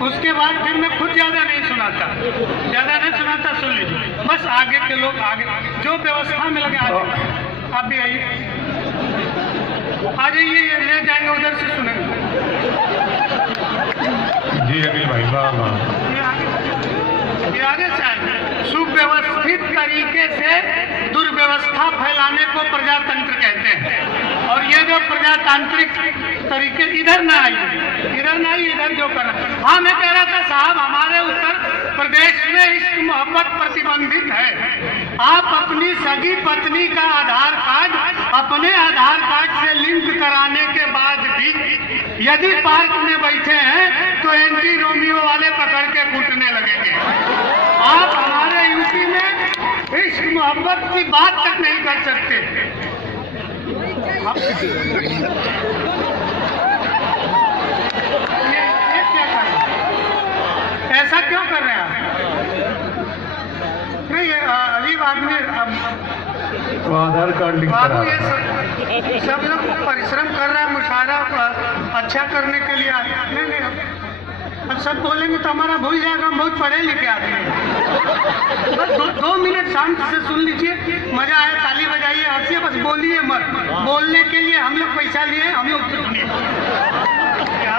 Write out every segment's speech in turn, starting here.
उसके बाद फिर मैं खुद ज़्यादा नहीं सुनाता, सुन लीजिए। बस आगे के लोग आगे जो व्यवस्था में लगे आप भी आइए, आ जाइए, ये ले जाएंगे उधर से सुनेंगे। जी अनिल भाई, वाह वाह। ये आगे से आएंगे। सुव्यवस्थित तरीके से दुर्व्यवस्था फैलाने को प्रजातंत्र कहते हैं। और ये जो प्रजातांत्रिक तरीके इधर ना आइए, इधर जो कर रहा। हाँ, मैं कह रहा था साहब, हमारे उत्तर प्रदेश में इश्क मोहब्बत प्रतिबंधित है। आप अपनी सगी पत्नी का आधार कार्ड अपने आधार कार्ड से लिंक कराने के बाद भी यदि पार्क में बैठे हैं तो एंटी रोमियो वाले पकड़ के कूटने लगेंगे। आप हमारे यूपी में इश्क मोहब्बत की बात तक नहीं कर सकते। ये क्या कर रहे हैं? ऐसा क्यों कर रहे हैं आप? नहीं, अजीब आदमी। तो आधार कार्ड लिंक बाबू ये सब लोग परिश्रम कर रहा है मुशायरा अच्छा करने के लिए। नहीं, अब सब बोलेंगे तो हमारा भूल जाएगा, हम बहुत पढ़े लिखे आदमी हैं। बस 2 मिनट शांति से सुन लीजिए, मजा आए, ताली बजाइए, हंसिए, बस बोलिए मत। बोलने के लिए हम लोग पैसा लिए, हम लोग सुनिए।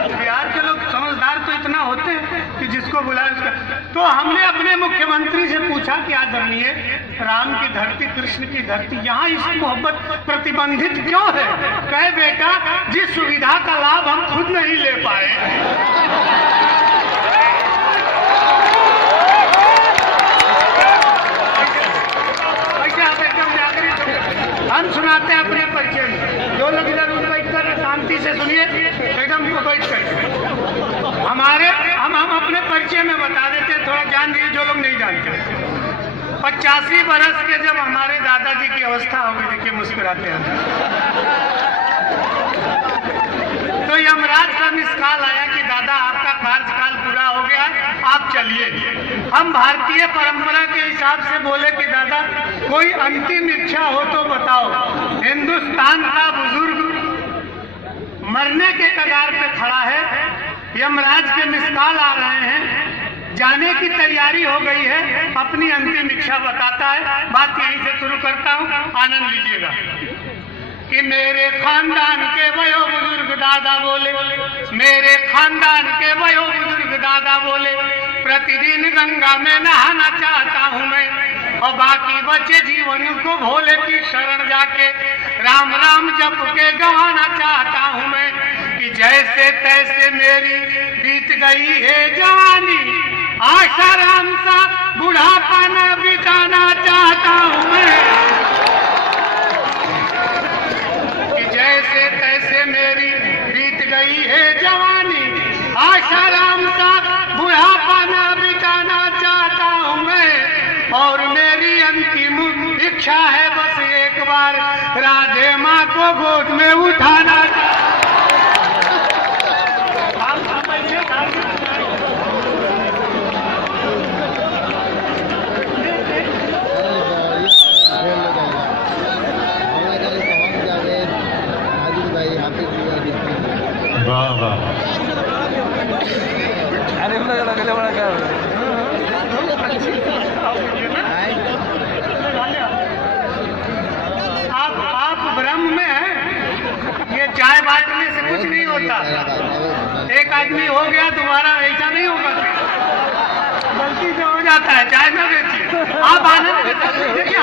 बिहार के लोग समझदार तो इतना होते हैं कि जिसको बुलाए उसका। तो हमने अपने मुख्यमंत्री से पूछा कि आदरणीय, राम की धरती, कृष्ण की धरती, यहाँ इश्क मोहब्बत प्रतिबंधित क्यों है? कहे बेटा, जिस सुविधा का लाभ हम खुद नहीं ले पाए, हम सुनाते हैं अपने परिचय में। जो लोग इधर बैठ कर शांति से सुनिए, एकदम बैठ कर हम अपने परिचय में बता देते हैं, थोड़ा जान दीजिए जो लोग नहीं जानते। 85 बरस के जब हमारे दादाजी की अवस्था हो गई, देखिए मुस्कुराते हैं, तो यमराज का मिसकाल आया कि दादा आपका कार्यकाल पूरा हो गया, आप चलिए। हम भारतीय परंपरा के हिसाब से बोले कि दादा कोई अंतिम इच्छा हो तो बताओ। हिंदुस्तान का बुजुर्ग मरने के कगार पे खड़ा है, यमराज के मिसकाल आ रहे हैं, जाने की तैयारी हो गई है, अपनी अंतिम इच्छा बताता है। बात यहीं से शुरू करता हूँ, आनंद लीजिएगा। कि मेरे खानदान के वयो बुजुर्ग दादा बोले, मेरे खानदान के वयो बुजुर्ग दादा बोले, प्रतिदिन गंगा में नहाना चाहता हूँ मैं, और बाकी बचे जीवन को भोले की शरण जाके राम राम जप के गवाना चाहता हूँ मैं। कि जैसे तैसे मेरी बीत गई है जवानी, आशा राम सा बुढ़ापा न बिताना चाहता हूँ मैं। जैसे तैसे मेरी बीत गई है जवानी, आशा राम सा बुढ़ापा न बिताना चाहता हूँ मैं। और मेरी अंतिम इच्छा है बस एक बार राधे माँ को गोद में उठाना। वाह वाह। अरे बड़ा क्या आप ब्रह्म में हैं। ये चाय बांटने से कुछ नहीं होता। एक आदमी हो गया, दोबारा ऐसा नहीं होगा, गलती से हो जाता है। चाय में बेचिए, आप आनंद देखिए।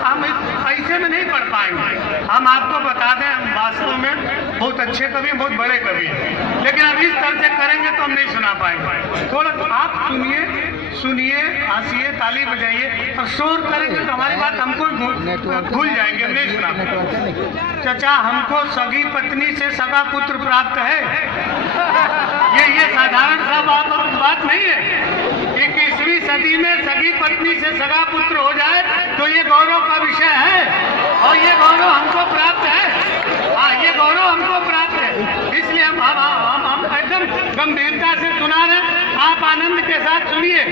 हम ऐसे में नहीं पढ़ पाएंगे। हम आपको बता दें, हम वास्तव में बहुत अच्छे कवि, बहुत बड़े कवि हैं, लेकिन अब इस तरह से करेंगे तो हम नहीं सुना पाएंगे। थोड़ा आप सुनिए, हंसिए, ताली बजाइए, और शोर करेंगे तो हमारी बात हमको भूल जाएंगे, हम नहीं सुना पाएंगे। चाचा, हमको सगी पत्नी से सगा पुत्र प्राप्त है, ये साधारण सा बात नहीं है। 21वीं सदी में सगी पत्नी से सगा पुत्र हो जाए तो ये गौरव का विषय है, और ये गौरव हमको प्राप्त है। हाँ, ये गौरव हमको प्राप्त है, इसलिए हम एकदम गंभीरता से सुना रहे हैं। आप आनंद के साथ सुनिए।